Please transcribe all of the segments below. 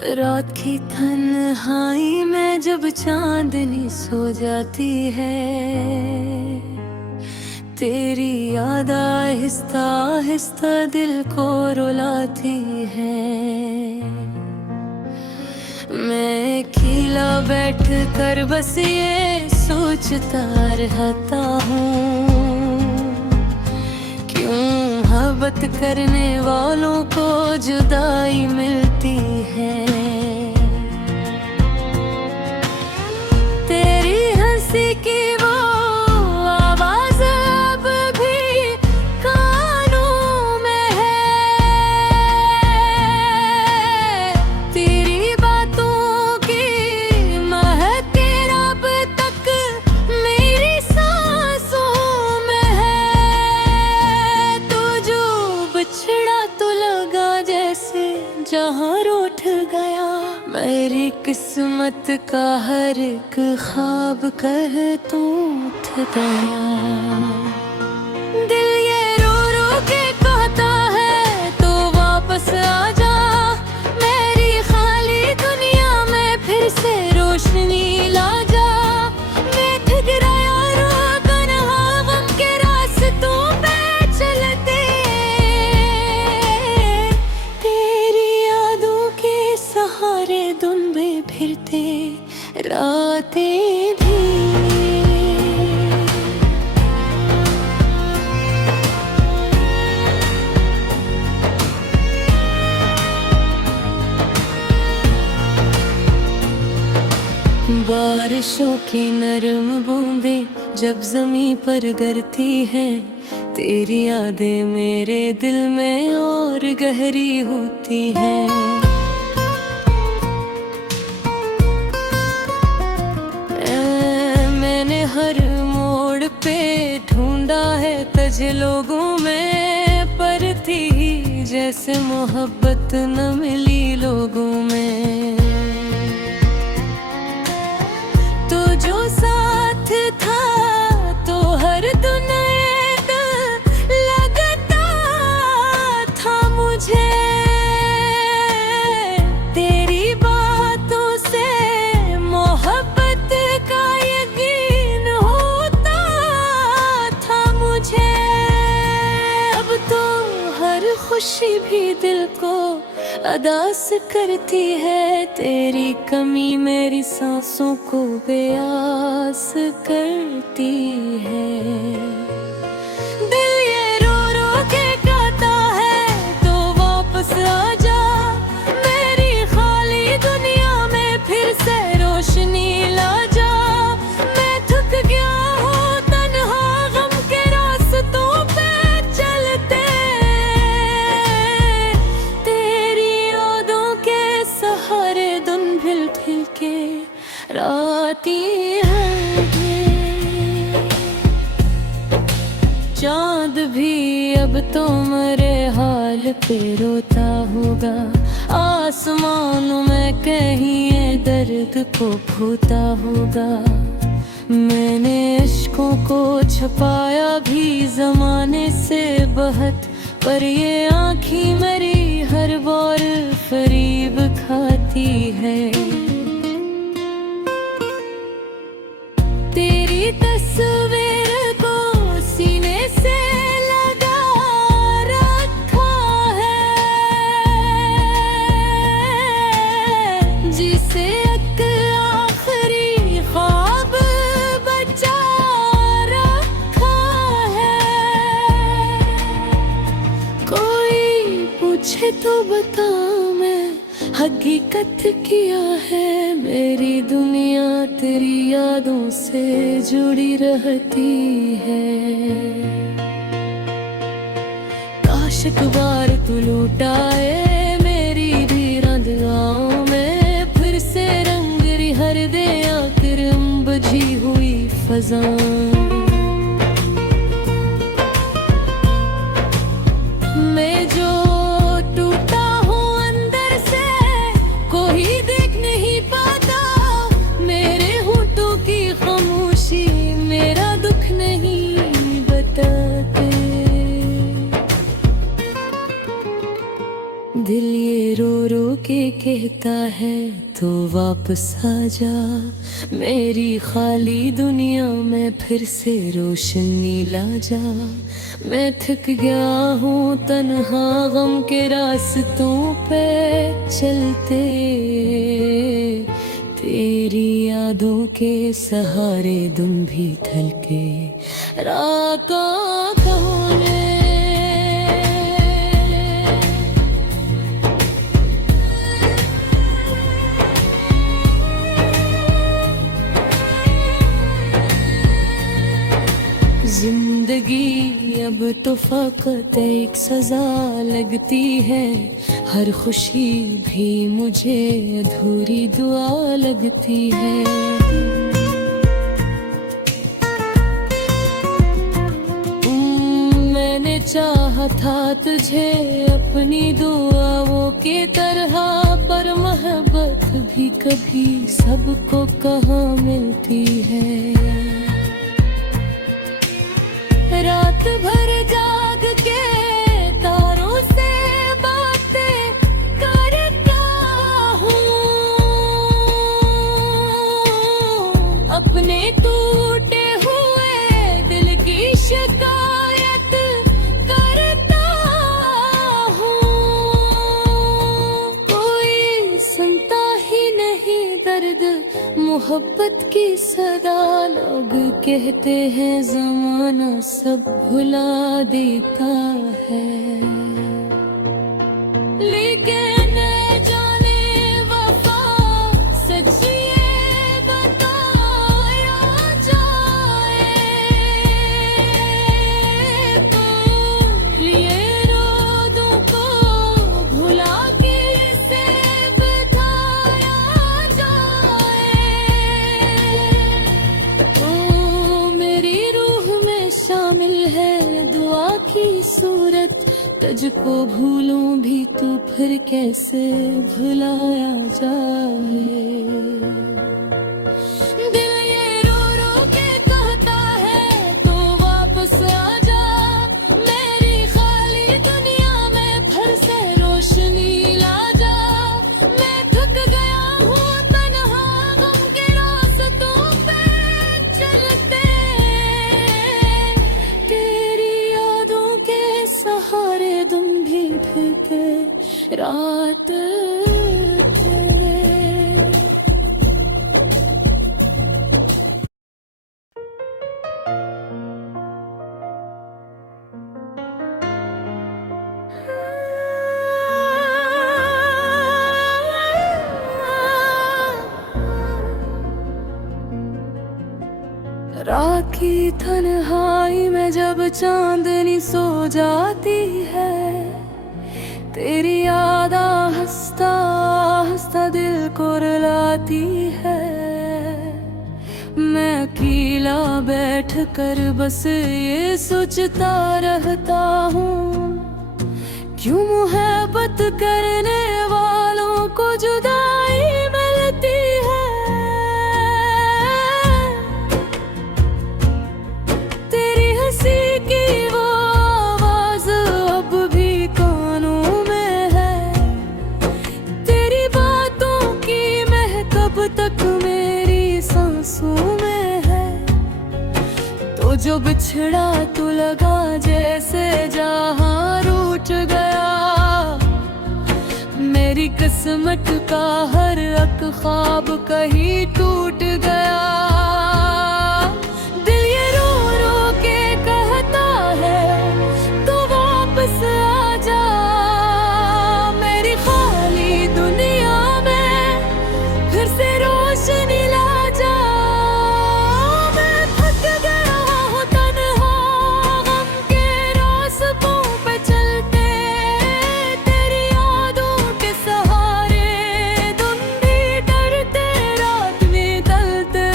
रात की तन्हाई में जब चांदनी सो जाती है, तेरी याद आहिस्ता आहिस्ता दिल को रुलाती है। मैं अकेला बैठ कर बस ये सोचता रहता हूँ, क्यों मोहब्बत करने वालों को जुदाई मिलती है। तेरी हंसी की वो आवाज अब भी कानों में है, तेरी बातों की महक अब तक मेरी सांसों में है। तू जो बिछड़ा तो लगा जैसे जहां रूठ गया, मेरी किस्मत का हर एक ख्वाब कह टूट गया। दिल ये रो रो के कहता है तो वापस आ जा, मेरी खाली दुनिया में फिर से रोशनी ला जा। मैं ठुकराया रो तन्हा गम के रास्तों पे चलते, तेरी यादों के सहारे दिन में फिरते रातें भी। बारिशों की नरम बूंदें जब ज़मीं पर गिरती हैं, तेरी यादें मेरे दिल में और गहरी होती हैं। मैंने हर मोड़ पे ढूंढा है तुझ लोगों में, पर थी जैसे मोहब्बत न मिली लोगों में। तो जो साथ था तो हर दुनिया लगता था मुझे, तेरी बातों से मोहब्बत का यकीन होता था मुझे। अब तो हर खुशी भी दिल को अदास करती है, तेरी कमी मेरी सांसों को बेआस करती है। दिल ये रो रो के कहता है तो वापस आ जा, मेरी खाली दुनिया में फिर से रोशनी ला जा। मैं थक गया हूँ तन्हा गम के रास्तों पे चलते, तेरी यादों के सहारे दिन भिल भिल के राती है। चाँद भी अब तो मेरे हाल पे रोता होगा, आसमानों में कहीं ये दर्द को खोता होगा। मैंने इश्कों को छुपाया भी ज़माने से बहुत, पर ये आँखें मेरी हर बार फरीब खाती है। तेरी तस्वीर को सीने से लगा रखा है, जिसे एक आखिरी ख्वाब बचा रखा है। कोई पूछे तो बता मैं हकीकत क्या है, मेरी दुनिया तेरी यादों से जुड़ी रहती है। काश एक बार तू लौटाए मेरी भी रातों में, फिर से रंग हर दे आकर बुझी हुई फजा। मैं जो टूटा हूँ अंदर से कोई देख नहीं पाता, मेरे होठों की खामोशी मेरा दुख नहीं बताते। दिल ये रो रो के कहता है तो वापस आ जा, मेरी खाली दुनिया में फिर से रोशनी ला जा। मैं थक गया हूँ तन्हा गम के रास्तों पे चलते, तेरी यादों के सहारे दिन भी ढल के रातों कहूँ। जिंदगी अब तो फकत एक सजा लगती है, हर खुशी भी मुझे अधूरी दुआ लगती है। मैंने चाहा था तुझे अपनी दुआओं की तरह, पर मोहब्बत भी कभी सबको कहाँ मिलती है। रात भर जाग के तारों से बातें करता हूँ, अपने टूटे हुए दिल की शिकायत करता हूँ। कोई सुनता ही नहीं दर्द मोहब्बत की सदा, लोग कहते हैं ज़माना सब भुला देता है, लेकिन जाने वफा सच ये बताया जाए तो लिए रोदों को भुला के से बताया जाए तो मेरी रूह में शामिल है दुआ की सूरत। तुझको भूलूं भी तू फिर कैसे भुलाया जाए। दिल ये रो रो के कहता है तो वापस आ जा, मेरी खाली दुनिया में फिर से रोशनी ला जा। मैं थक गया हूँ तन्हा गम के रास्तों पे चलते, तेरी यादों के सहारे तुम भी फिरते रात पे। रात की तन्हाई में जब चांदनी सो जाती है, तेरी याद हंसता हंसता दिल को रुलाती है। मैं अकेला बैठ कर बस ये सोचता रहता हूँ, क्यों मोहब्बत करने वालों को जुदाई मिलती है। तेरी हंसी की वो आवाज अब भी कानों में है, तेरी बातों की महकब तक मेरी सांसों में है। तो जो बिछड़ा तो लगा जैसे जहां रूठ गया, मेरी किस्मत का हर एक ख्वाब कहीं टूट गया। दिल ये रो रो के कहता है तो वापस आ जा, मेरी खाली दुनिया में फिर से रोशनी ला जा। मैं थक गया हूँ तन्हा गम के रास्तों पे चलते, तेरी यादों के सहारे तुम भी डरते रात में ढलते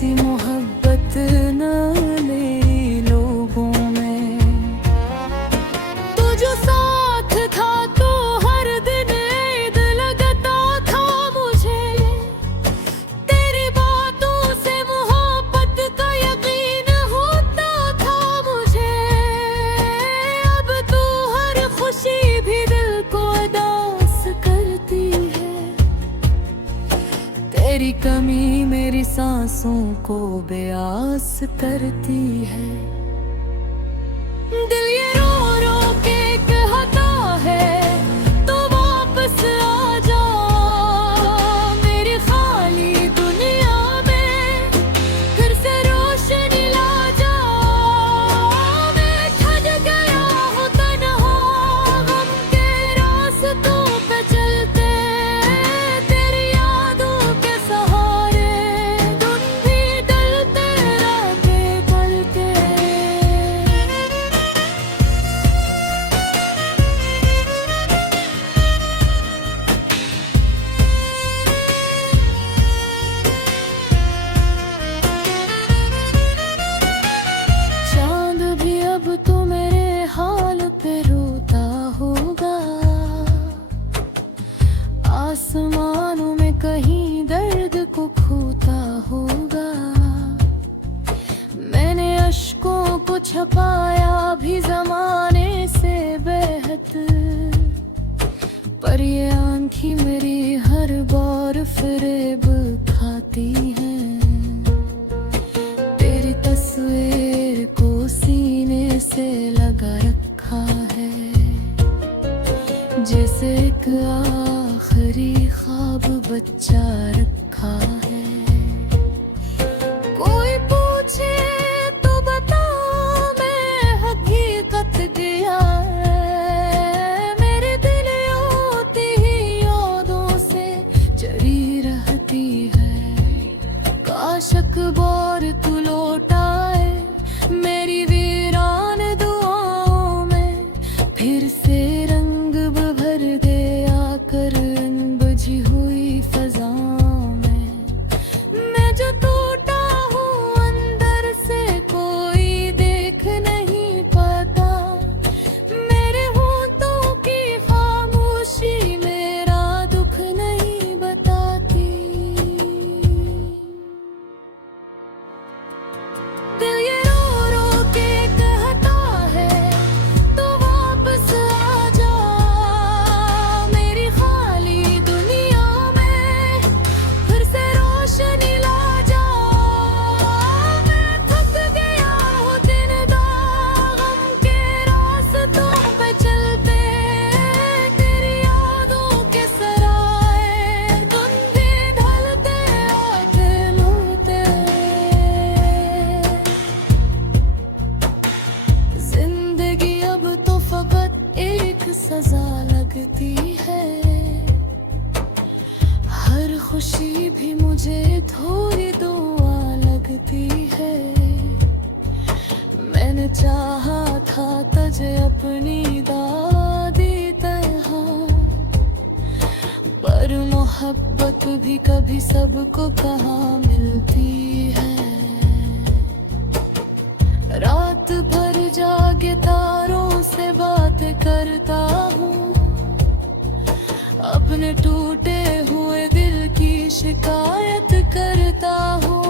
जैसी मोहब्बत न मेरी लोगों में। तू जो साथ था तो हर दिन ईद लगता था मुझे, तेरी बातों से मोहब्बत का यकीन होता था मुझे। अब तू हर खुशी भी दिल को उदास करती है, तेरी कमी मेरी सांसों को बेआस करती है। दिल ये रो रो के कहता है तो वापस आ जा, मेरी खाली दुनिया में फिर से रोशनी ला जा। मैं थक गया हूँ तन्हा गम के रास्तों पे चलते, तेरी यादों के सहारे दिन भी ढलते रातें ढलते। चांद भी अब तो मेरे हाल पे रोता होगा, आसमानों में कहीं दर्द को खोता होगा। मैंने अश्कों को छपाया भी जमाने से बेहद, पर ये आंखें मेरी हर बार फरेब खाती हैं। तेरी तस्वीर को सीने से लगा रखा है, जैसे एक आखिरी ख्वाब बच्चा रखा है। कोई पूछे तो बता मैं हकीकत दिया है, मेरे दिल होती ही यादों से जरी रहती है। काश अखबार तू लौटाए मेरी वीरान दुआओं में, फिर से रंग भर दे आकर इन बुझी हुई फजाओं में। मैं जो टूटा हूँ अंदर से कोई देख नहीं पाता, मेरे होंठों की खामोशी मेरा दुख नहीं बताती। दिल ये रो रो के कहता है तो वापस आ जा, मेरी खाली दुनिया में फिर से रोशनी ला जा। मैं थक गया हूँ दिन गम के रास्तों पे चलते, तेरी यादों के सराय दिन भी ढलते आते मुड़ते। जिंदगी अब तो फकत एक सजा लगती है, हर खुशी भी मुझे थोड़ी दुआ लगती है। मैंने चाहा था तुझे अपनी दादी तरह, पर मोहब्बत भी कभी सबको कहाँ मिलती है। रात भर जागे तारों से बात करता हूँ, अपने टूटे हुए दिल की शिकायत करता हूँ।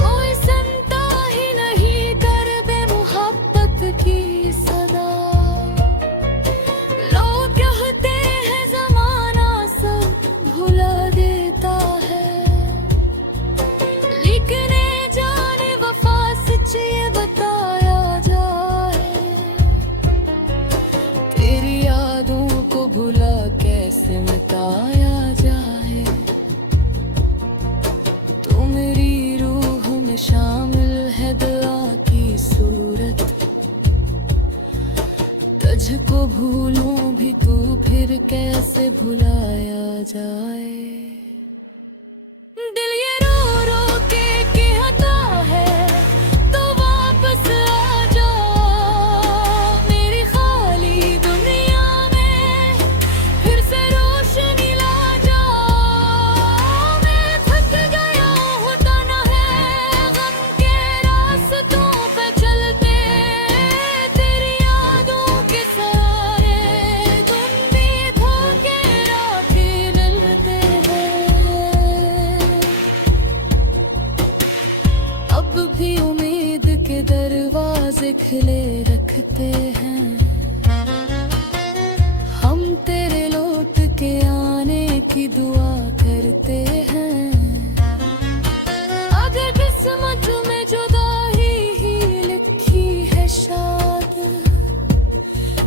कोई सुनता ही नहीं दर्द मोहब्बत की सदा, लोग कहते हैं जमाना सब भुला देता है, लिखने जाने वफा सच ये बताया जाए। तेरी यादों को भुला कैसे मिटाया जाए, तू मेरी रूह में शामिल है दुआ की सूरत। तुझको भूलूं भी तू फिर कैसे भुलाया जाए। दिल ये रो रो के कहता है तो वापस आ जा, मेरी खाली दुनिया में फिर से रोशनी ला जा। मैं थक गया खिले रखते हैं। हम तेरे लौट के आने की दुआ करते हैं। अगर किस्मत में जुदाई ही लिखी है शायद,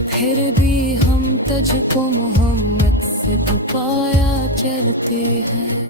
फिर भी हम तुझको मोहम्मद से तू पाया चलते हैं।